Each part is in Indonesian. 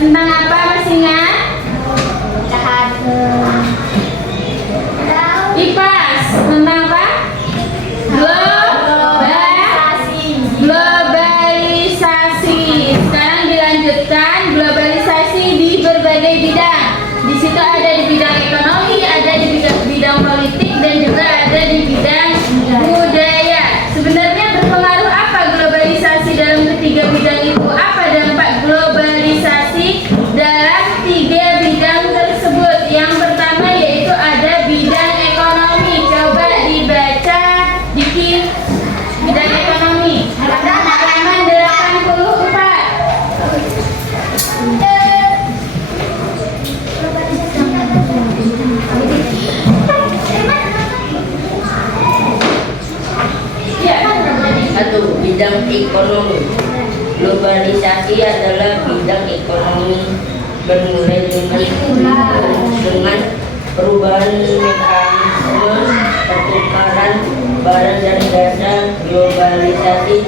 tentang apa, masih ingat? IPAS tentang apa? Globalisasi. Sekarang dilanjutkan globalisasi di berbagai bidang. Di situ ada di bidang ekonomi, ada di bidang politik, dan juga ada di bidang budaya. Sebenarnya berpengaruh apa globalisasi dalam ketiga bidang itu? Apa dampak globalisasi dalam tiga bidang tersebut? Yang pertama yaitu ada bidang ekonomi. Coba dibaca dikit bidang ekonomi. Halaman 84. Satu, bidang ekonomi. Globalisasi adalah bidang ekonomi bermulai dengan perubahan mekanisme pertukaran barang dan jasa. Globalisasi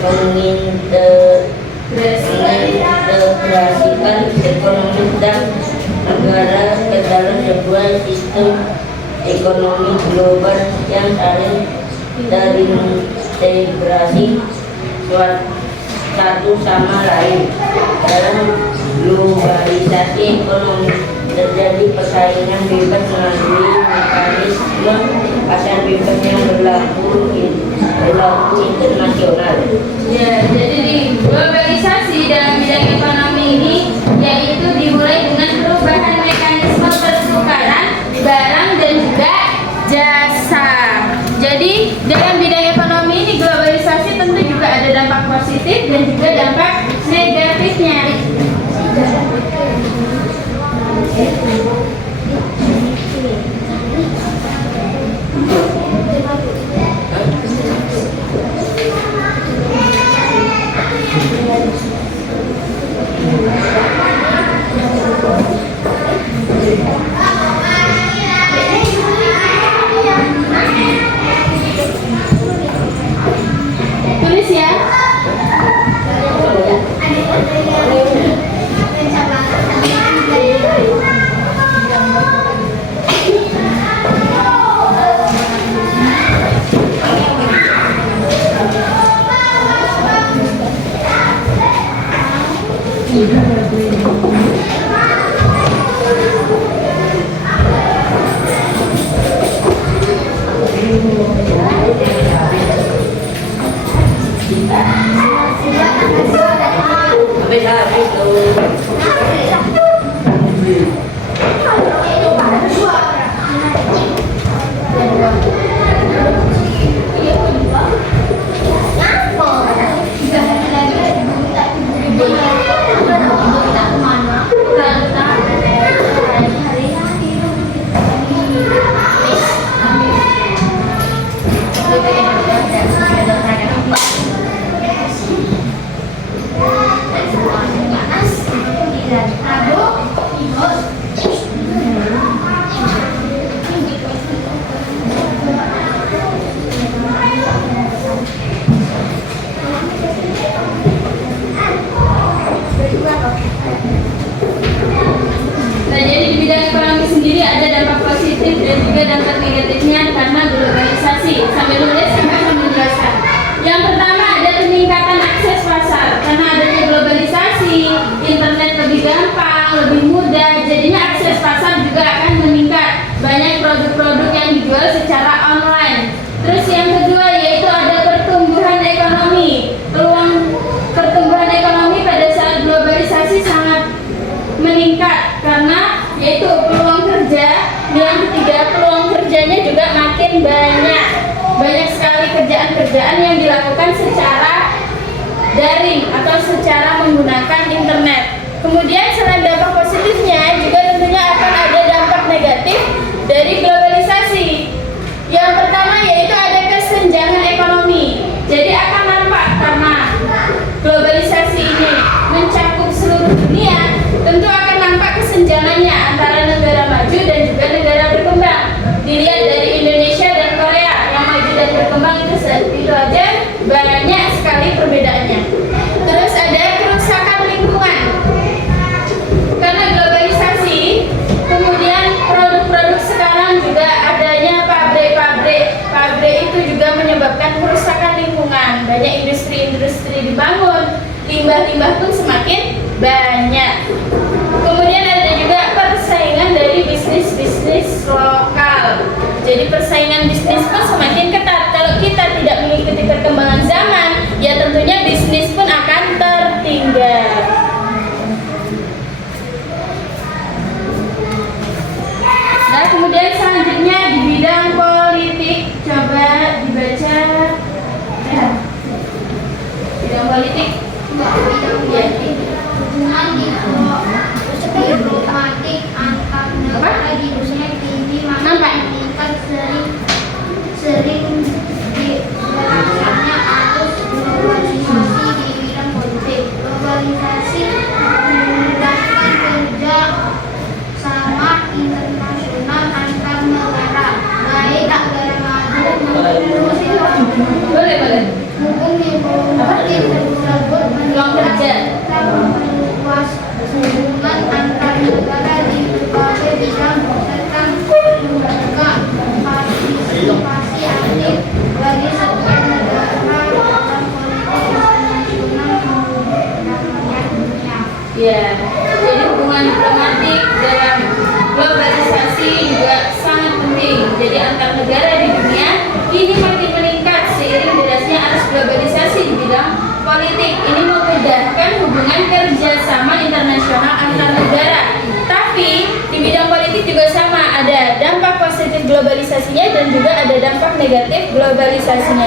mengintegrasikan ekonomi dan negara ke dalam sebuah sistem ekonomi global yang saling terintegrasi satu sama lain. Dalam globalisasi ekonomi terjadi persaingan bebas melalui mekanisme pasar bebas yang berlaku internasional. Ya, jadi di globalisasi dalam bidang ekonomi ini yaitu dimulai dengan perubahan mekanisme pertukaran barang dan juga jasa. Jadi dalam bidang ekonomi ini globalisasi tentu juga ada dampak positif dan juga dampak negatifnya. Tulis ya. Sampai saat itu. Nah, jadi di bidang ekonomi sendiri ada dampak positif dan juga dampak negatifnya karena globalisasi. Sambil nulis, sampai menjelaskan. Yang pertama ada peningkatan akses pasar. Karena adanya globalisasi, internet lebih gampang, lebih mudah, jadinya akses pasar juga akan meningkat. Banyak produk-produk yang dijual secara online. Terus yang kedua yaitu ada pertumbuhan ekonomi. Peluang pertumbuhan ekonomi pada saat globalisasi sangat meningkat karena yaitu peluang kerja. Yang ketiga, peluang kerjanya juga makin banyak sekali kerjaan-kerjaan yang dilakukan secara daring atau secara menggunakan internet. Kemudian selain dampak positifnya juga tentunya akan ada dampak negatif dari globalisasi. Yang pertama yaitu ada kesenjangan ekonomi. Jadi akan nampak karena globalisasi ini mencakup seluruh dunia, tentu akan nampak kesenjangannya antara negara maju dan juga negara berkembang. Dilihat dari Indonesia dan Korea, yang maju dan berkembang itu aja banyak sekali perbedaannya. Terus ada kerusakan lingkungan. limbah-limbah pun semakin banyak. Kemudian ada juga persaingan dari bisnis-bisnis lokal. Jadi persaingan bisnis pun semakin ketat. Kalau kita tidak mengikuti perkembangan zaman, ya tentunya bisnis pun akan tertinggal. Nah, kemudian selanjutnya di bidang politik, coba dibaca. Ya. Bidang politik. Hubungan diplomatik antar negara di dunia kini makin meningkat, sering diberakannya arus globalisasi di bidang politik. Globalisasi memudahkan kerja sama internasional antar negara, baik negara maju maupun Boleh. hukum diplomatik tersebut meningkatkan meluas hubungan antar negara di berbagai bidang serta membuka partisipasi aktif bagi setiap negara dalam politik internasional perdamaian dunia. Ya, jadi hubungan diplomatik dalam globalisasi juga sangat penting. Jadi antar negara di dunia kini makin meningkat seiring derasnya arus globalisasi di bidang politik. Ini memudahkan hubungan kerjasama internasional antar negara. Tapi di bidang politik juga sama, ada dampak positif globalisasinya dan juga ada dampak negatif globalisasinya.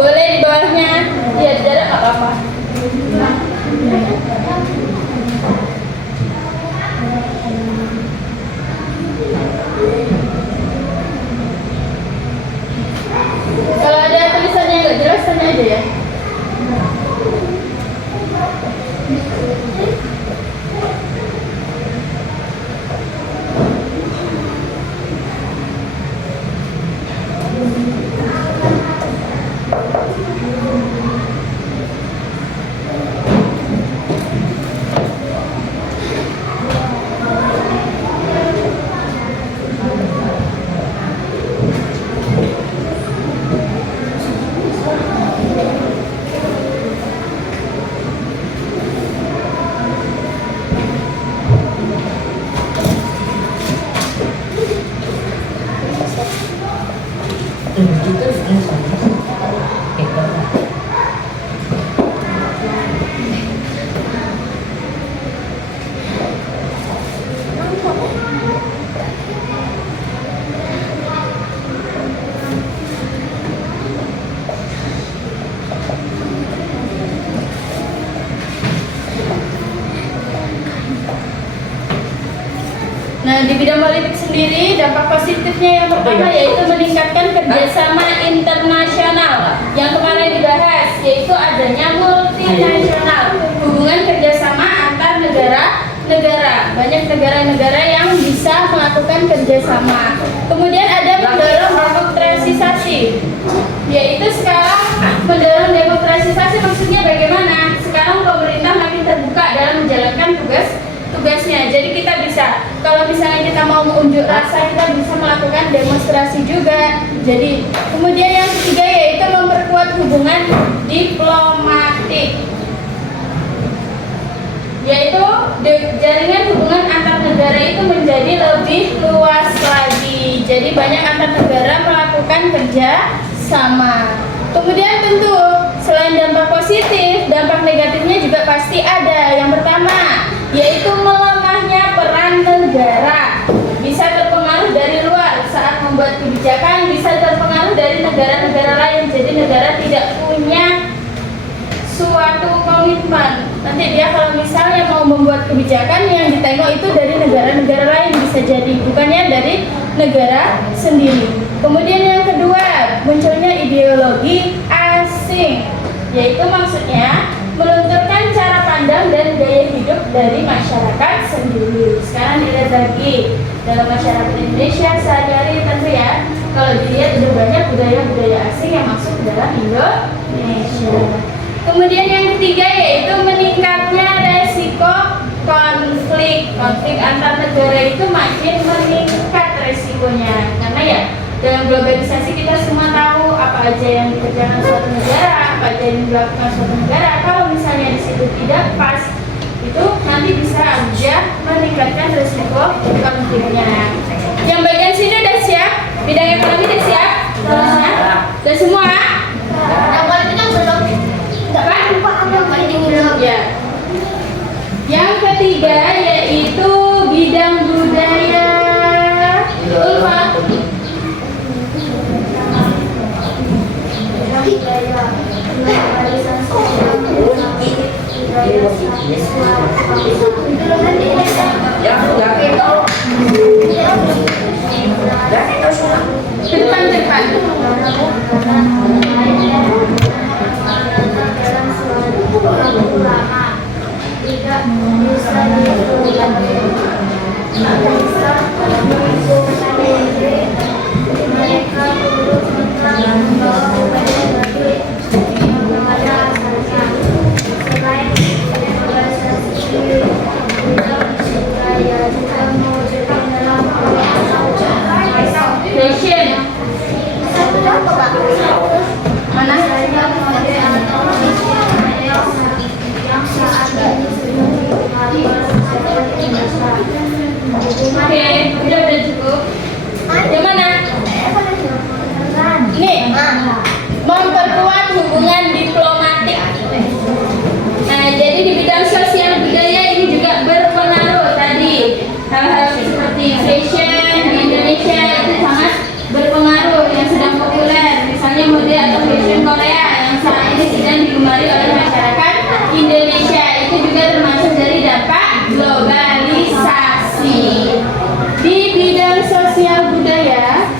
Boleh di bawahnya, ya jarak nggak apa-apa. Kalau ada tulisannya nggak jelas, tanya aja ya. Nah, di bidang politik sendiri, dampak positifnya yang pertama yaitu meningkatkan kerjasama internasional. Yang kemarin dibahas, yaitu adanya multinasional, hubungan kerjasama antar negara-negara. Banyak negara-negara yang bisa melakukan kerjasama. Kemudian ada mendorong demokratisasi, yaitu sekarang mendorong demokratisasi maksudnya bagaimana? Sekarang pemerintah makin terbuka dalam menjalankan tugasnya. Jadi kita bisa, kalau misalnya kita mau unjuk rasa, kita bisa melakukan demonstrasi juga. Jadi kemudian yang ketiga yaitu memperkuat hubungan diplomatik, yaitu jaringan hubungan antar negara itu menjadi lebih luas lagi. Jadi banyak antar negara melakukan kerja sama. Kemudian tentu selain dampak positif, dampak negatifnya juga suatu komitmen. Nanti dia kalau misalnya mau membuat kebijakan yang ditengok itu dari negara-negara lain, bisa jadi bukannya dari negara sendiri. Kemudian yang kedua, munculnya ideologi asing, yaitu maksudnya melunturkan cara pandang dan gaya hidup dari masyarakat sendiri. Sekarang dilihat lagi dalam masyarakat Indonesia sehari-hari, tentu ya, kalau dilihat sudah banyak budaya-budaya asing yang masuk ke dalam Indonesia. Kemudian yang ketiga yaitu meningkatnya resiko konflik antar negara itu makin meningkat resikonya, karena ya dalam globalisasi kita semua tahu apa aja yang dikerjakan suatu negara, apa aja yang dilakukan suatu negara. Kalau misalnya di situ tidak pas, itu nanti bisa aja meningkatkan resiko konfliknya. Yang bagian sini udah siap? Bidang ekonomi udah siap? Udah semua? Yang politiknya belum. Yang politik belum. Ya. Yang ketiga yaitu bidang budaya. Ulfa. Depan. Tidak bisa dilakukan. Mereka turut menerangkan bahwa budaya negeri pada asalnya selain globalisasi bidang budaya juga mewujudkan dalam Fashion. Mana? Yang saat ini sudah Indonesia. Oke, udah cukup. Yang mana? Nih, memperkuat hubungan diplomatik. Nah, jadi di bidang sosial budaya ini juga berpengaruh tadi. Hal-hal seperti fashion di Indonesia itu sangat berpengaruh, yang sedang populer. Misalnya mode atau fashion Korea yang saat ini sedang digemari oleh masyarakat Indonesia. Itu juga termasuk dari dampak globalisasi. Di bidang sosial budaya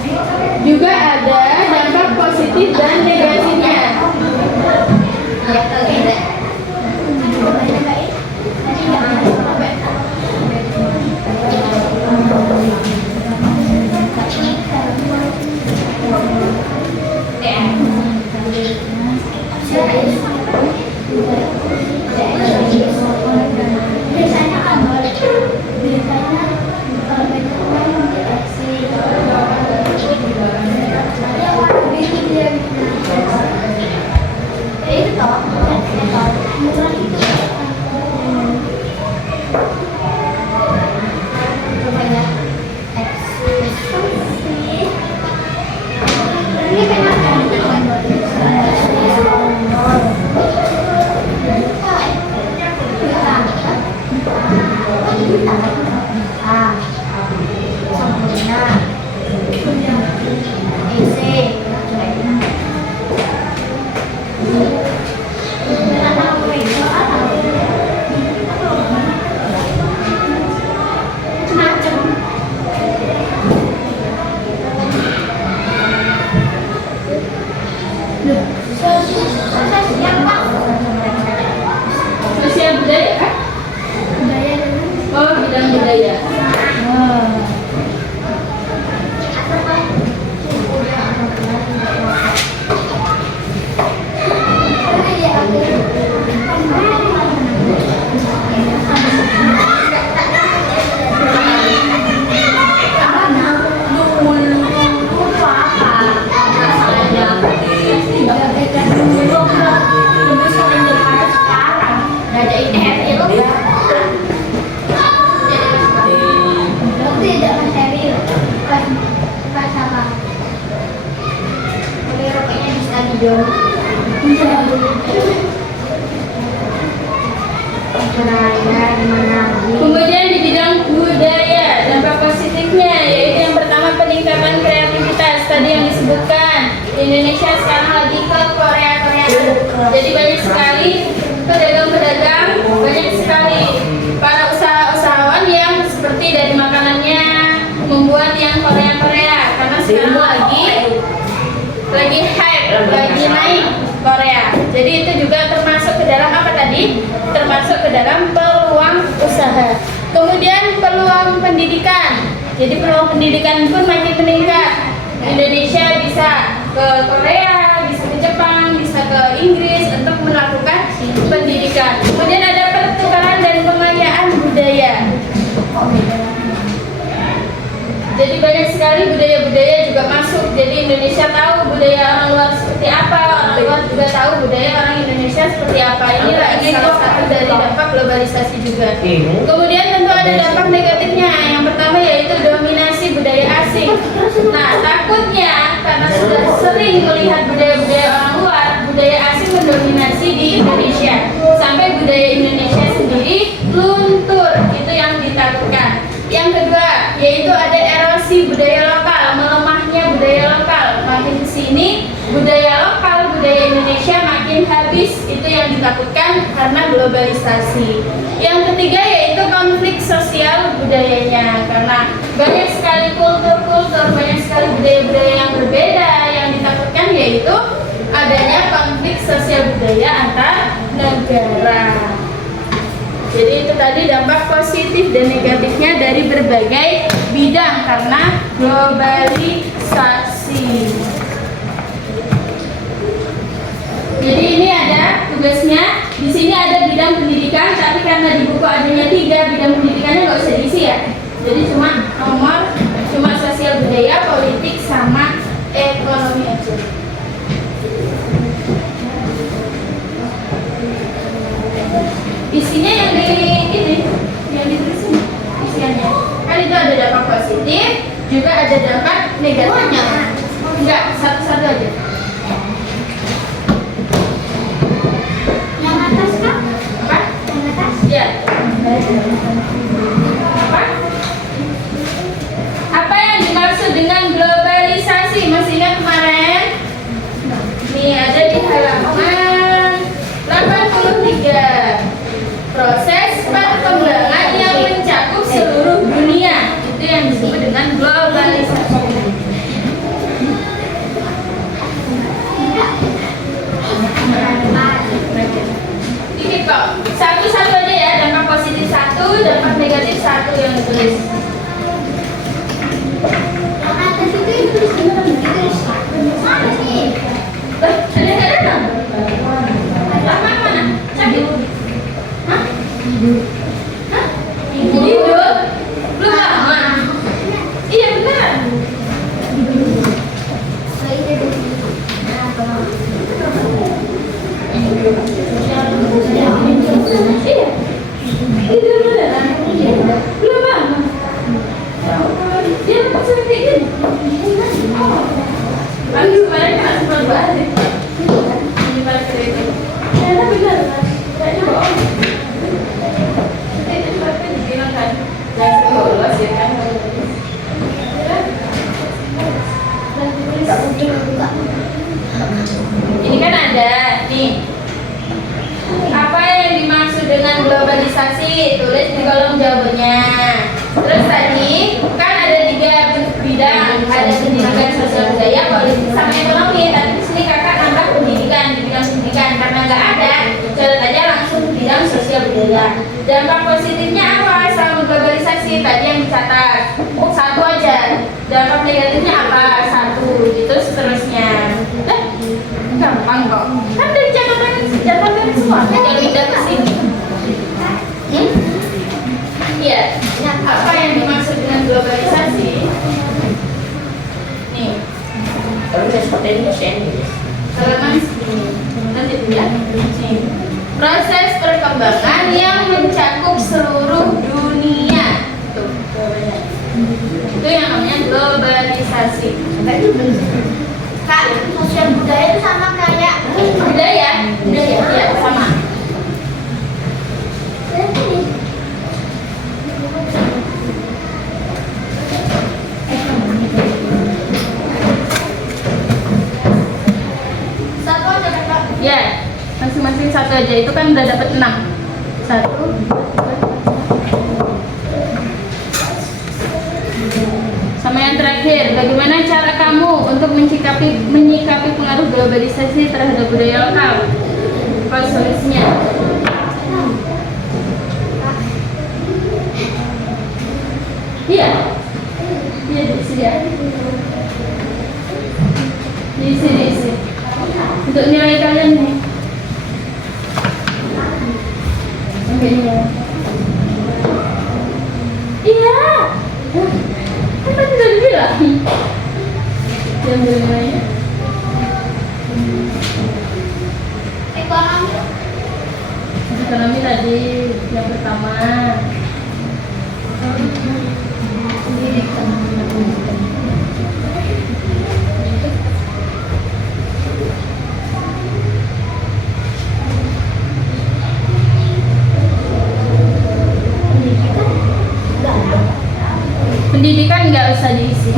juga ada dampak positif dan negatifnya. Sosial budaya kan? Oh, bidang budaya. Kemudian di bidang budaya, dampak positifnya yaitu yang pertama peningkatan kreativitas tadi yang disebutkan. Indonesia sekarang lagi ke Korea. Jadi banyak sekali lagi naik Korea. Jadi itu juga termasuk ke dalam apa tadi? Termasuk ke dalam peluang usaha. Kemudian peluang pendidikan. Jadi peluang pendidikan pun makin meningkat. Indonesia bisa ke Korea, bisa ke Jepang, bisa ke Inggris untuk melakukan pendidikan. Kemudian ada pertukaran dan pengayaan budaya. Jadi banyak sekali budaya-budaya juga masuk. Jadi Indonesia tahu budaya orang luar seperti apa, orang luar juga tahu budaya orang Indonesia seperti apa. Inilah ini salah satu dari dampak globalisasi juga. Kemudian tentu ada dampak negatifnya. Yang pertama yaitu dominasi budaya asing. Nah, takutnya karena sudah sering melihat budaya-budaya orang luar, budaya asing mendominasi di Indonesia sampai budaya Indonesia sendiri luntur. Itu yang ditakutkan. Yang kedua, yaitu ada erosi budaya lokal, melemahnya budaya lokal. Makin kesini, budaya lokal, budaya Indonesia makin habis. Itu yang ditakutkan karena globalisasi. Yang ketiga, yaitu konflik sosial budayanya. Karena banyak sekali kultur-kultur, banyak sekali budaya-budaya yang berbeda. Yang ditakutkan yaitu adanya konflik sosial budaya antar negara. Jadi itu tadi dampak positif dan negatifnya dari berbagai bidang karena globalisasi. Jadi ini ada tugasnya. Di sini ada bidang pendidikan, tapi karena di buku adanya 3, bidang pendidikannya nggak usah diisi ya. Jadi cuma sosial budaya, politik, sama ekonomi aja. Isinya yang ditulis ini isiannya. Kan itu ada dampak positif, juga ada dampak negatifnya. Enggak, satu-satu aja. Yang atas Kak? Apa? Yang atas? Ya. Apa yang dimaksud dengan globalisasi? Masih ingat kemarin? Nih ada di halaman 83. Proses perkembangan yang mencakup seluruh dunia. Itu yang disebut dengan globalisasi. Dikit kok. Satu-satu aja ya. Dampak positif 1, dampak negatif 1 yang ditulis. Yang atas itu yang tulis mana sih? Ada yang nggak datang? Lama mana? Sakit? Hah? Hah? Tidur? Belum lama? Iya benar. Iya. Tidur beneran? Belum lama? Dia lepas seperti ini. Aku kemarin kan sempat balik. Ini balik ke itu. Ternyata benar kan? Kayaknya bohong. Itu seperti dibilang kan, jangan sering bolos ya kan? Ini kan ada nih. Apa yang dimaksud dengan globalisasi? Tulis di kolom jawabannya. Terus tadi kan ada 3 bidang, ada pendidikan, sosial budaya, politik, sama ekonomi. Tapi di sini kakak nambah pendidikan, di bidang pendidikan karena nggak ada. Coret aja langsung bidang sosial budaya. Dampak positifnya apa selama globalisasi? Tadi yang dicatat. 1 aja. Dampak negatifnya apa? 1. Gitu seterusnya. Gampang kok. Kan dari catatan semua. Tinggal pindah ke sini. Iya. Apa yang dimaksud dengan globalisasi? Nih. Kalau bisa seperti ini bahasa Inggris. Halaman segini. Nanti dulu ya. Sini. Proses perkembangan yang mencakup seluruh dunia. Tuh, jawabannya. Itu yang namanya globalisasi. Kak, sosial budaya itu sama kayak Budaya, ya sama. satu aja Kak. Ya, masing-masing 1 aja. Itu kan udah dapat 6. 1, 2, 3, 4, 5. Sama yang terakhir, bagaimana cara kamu untuk menyikapi pengaruh globalisasi terhadap budaya lokal? Apa solusinya? Iya, diisi ya. Diisi. Untuk nilai kalian nih. Oke, nilai. Iya. Kan tadi udah dibilang. Yang nilainya. Ekonomi tadi yang pertama. Pendidikan nggak usah diisi.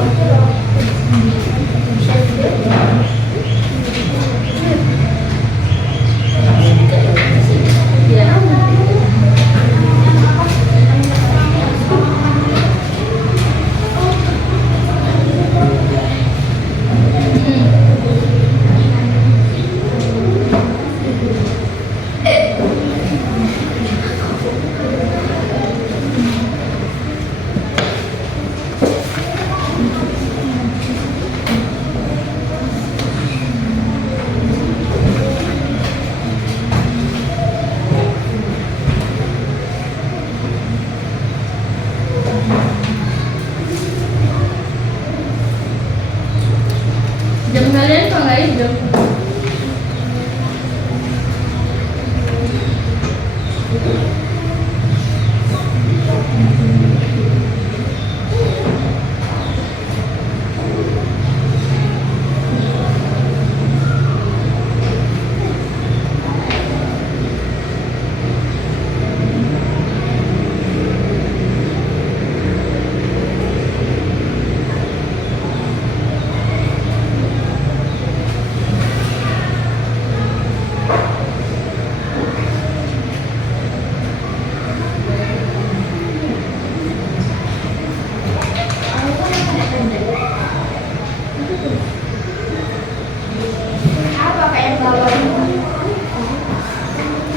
Ya. Jam kalian kok nggak hidup?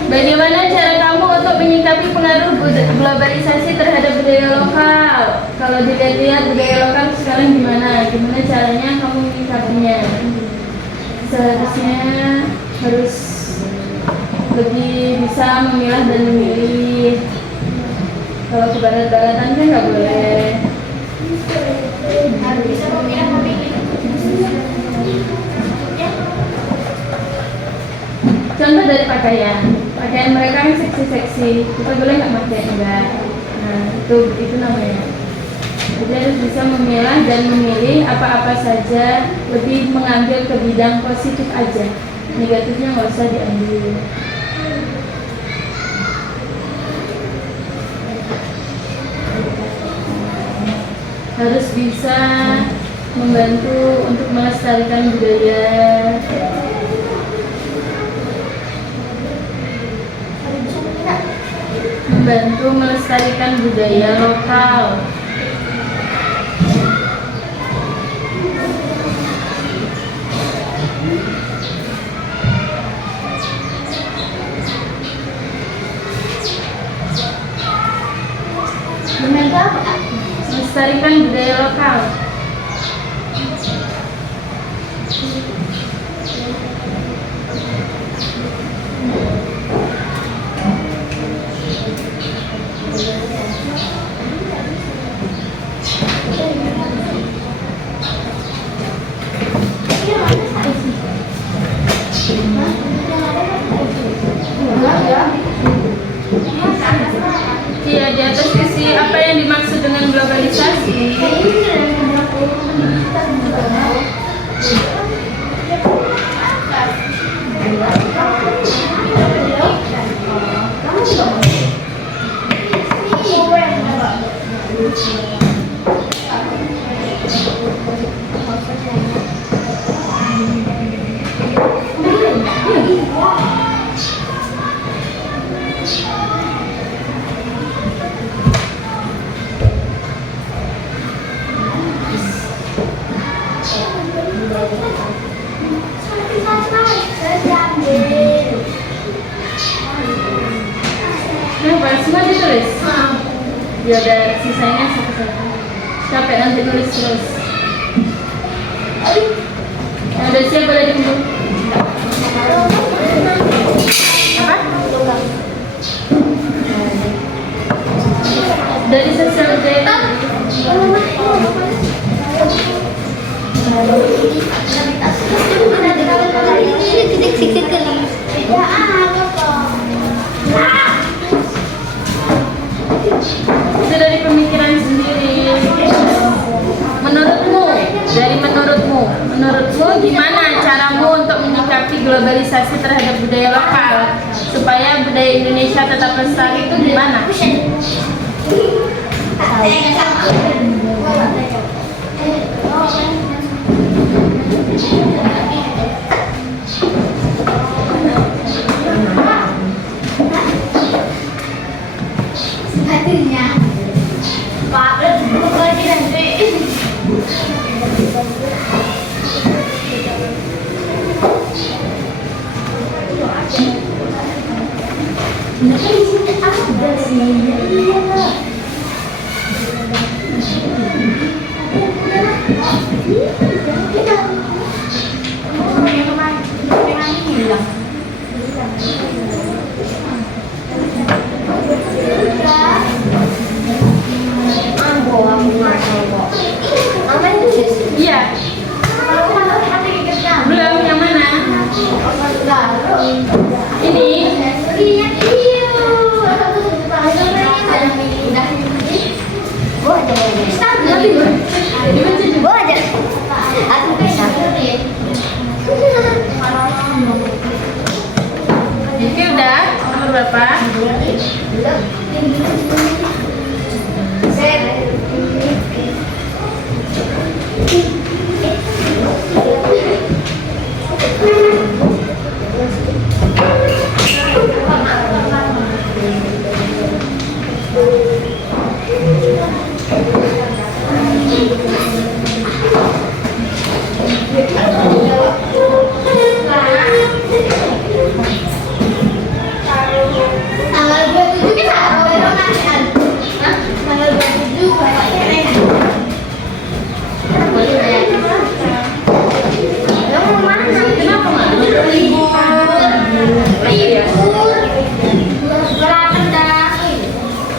Bagaimana cara kamu untuk menyikapi pengaruh globalisasi terhadap budaya lokal? Kalau dilihat budaya lokal sekarang gimana? Gimana caranya kamu menyikapinya? Seharusnya harus lebih bisa memilah dan memilih. Kalau kebarat-baratan kan nggak boleh. Harus bisa memilah memilih. Contoh dari pakaian mereka kan seksi-seksi, kita boleh nggak pakai? Enggak. Nah itu namanya. Jadi harus bisa memilah dan memilih apa-apa saja, lebih mengambil ke bidang positif aja, negatifnya nggak usah diambil. Harus bisa membantu untuk melestarikan budaya. Membantu melestarikan budaya lokal. Membantu apa? Melestarikan budaya lokal. Iya, di atas isi apa yang dimaksud dengan globalisasi. semua ditulis. Ya udah sisanya satu-satu. Capek nanti nulis terus. Yang udah siap boleh diunduh. Apa? Dari sosial data. Itu dari pemikiran sendiri. Menurutmu gimana caramu untuk menyikapi globalisasi terhadap budaya lokal supaya budaya Indonesia tetap lestari itu gimana? Sepatunya Pak, lagi nanti. Iya. Belum, yang mana? Ini. Ini udah nomor berapa? Tanggal 27 kita tanggal 27 Bapak keren. Kenapa nggak? Libur. Berakan dah.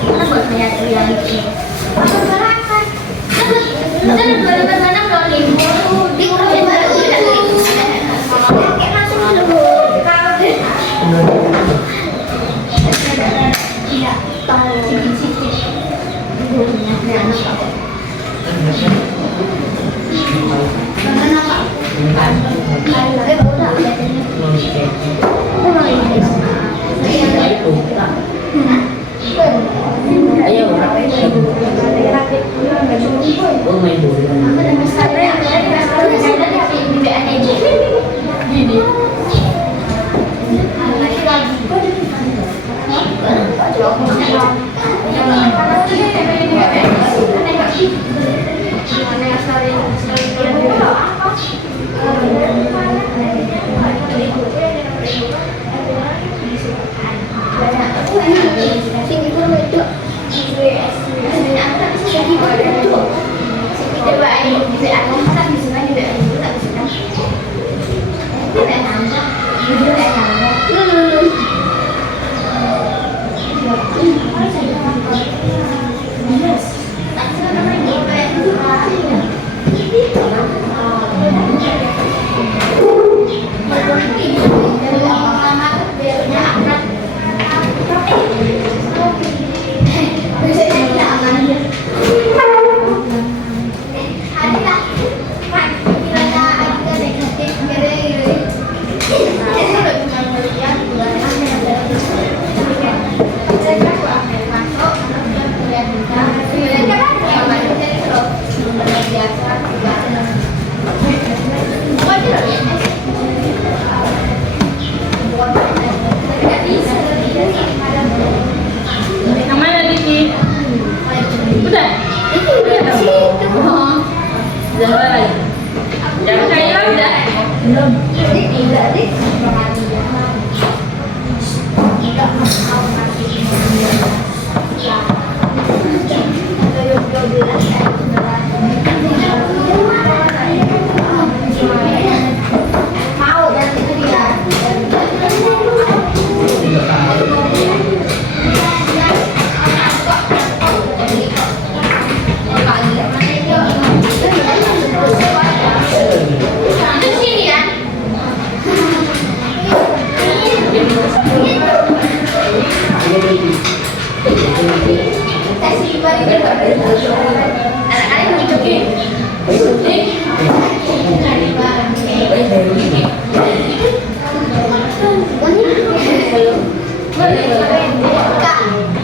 Mana buat bayar kuliah ini? Apa berakan? Kan 2006 kalau libur. Libur baru tidak libur. Kayak masuk libur. Tidak tahu sedikit-sedikit. Liburnya anak apa? Karena apa? Ayo bodoh katanya. Kasih balik anak-anak mencokin.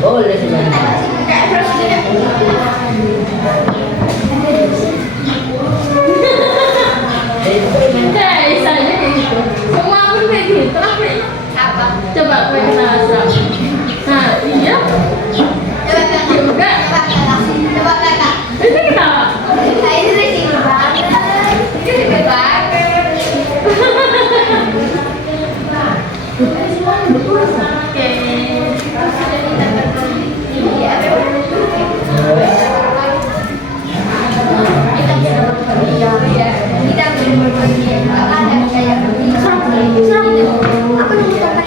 Boleh sebenarnya. Guys, saya kayak gitu. Semua pun kayak gitu. Apa ya? Apa? Coba kue kena asam. Nah, iya. Coba kakak. Juga. Coba kakak. Ini kenapa? Saya itu racing banget. Itu banget. Oke. Kita berbagi. Ada kayak apa nih tempat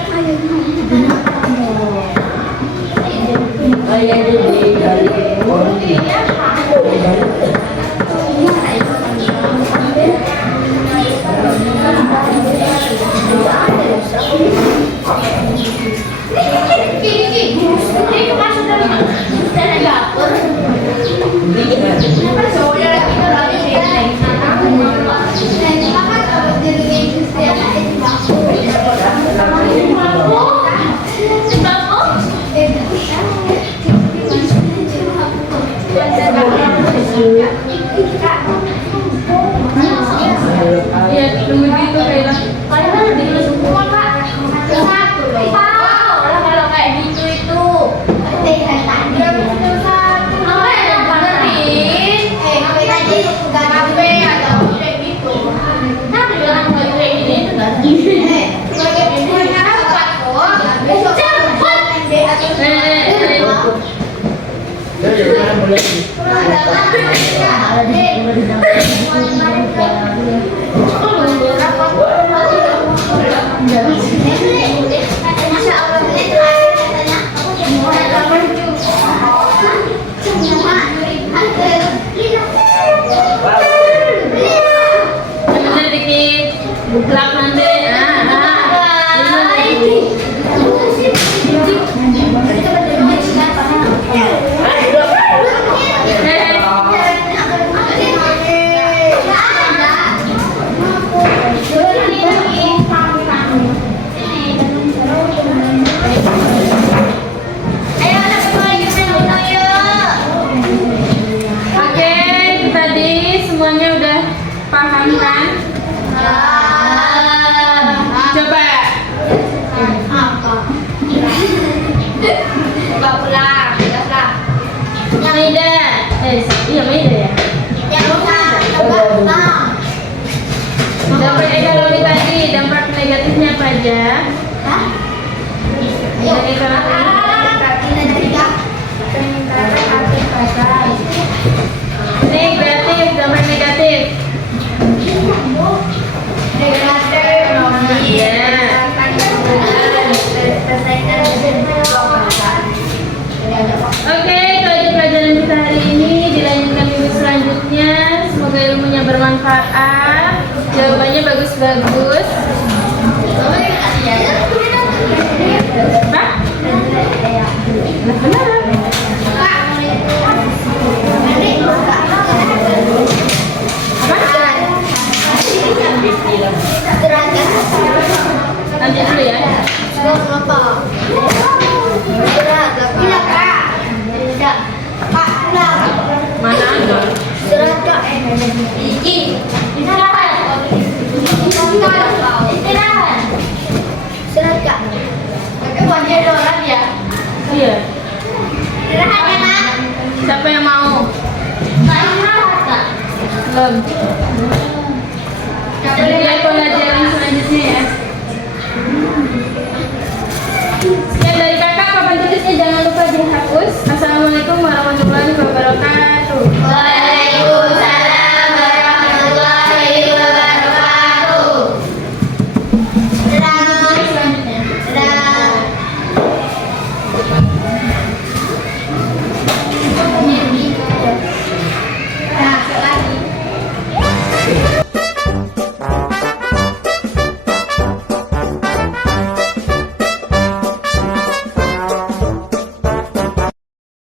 Ayah jadi dari Iya, begitu kayak kalau kayak gitu itu bener dikit. Buklak nanti. Oke, tadi semuanya udah paham kan? Coba. Maida. Iya Maida ya. Dampak ekonomi tadi, dampak negatifnya apa aja? Dampak ekonomi. Negatif, dampak negatif. Oke, itu aja pelajaran kita hari ini. Dilanjutkan minggu selanjutnya. Semoga ilmunya bermanfaat. Jawabannya bagus-bagus. Pak? Benar. Nanti dulu ya. Mana ada? Iya. Siapa yang mau? Belum. Jadi pelajaran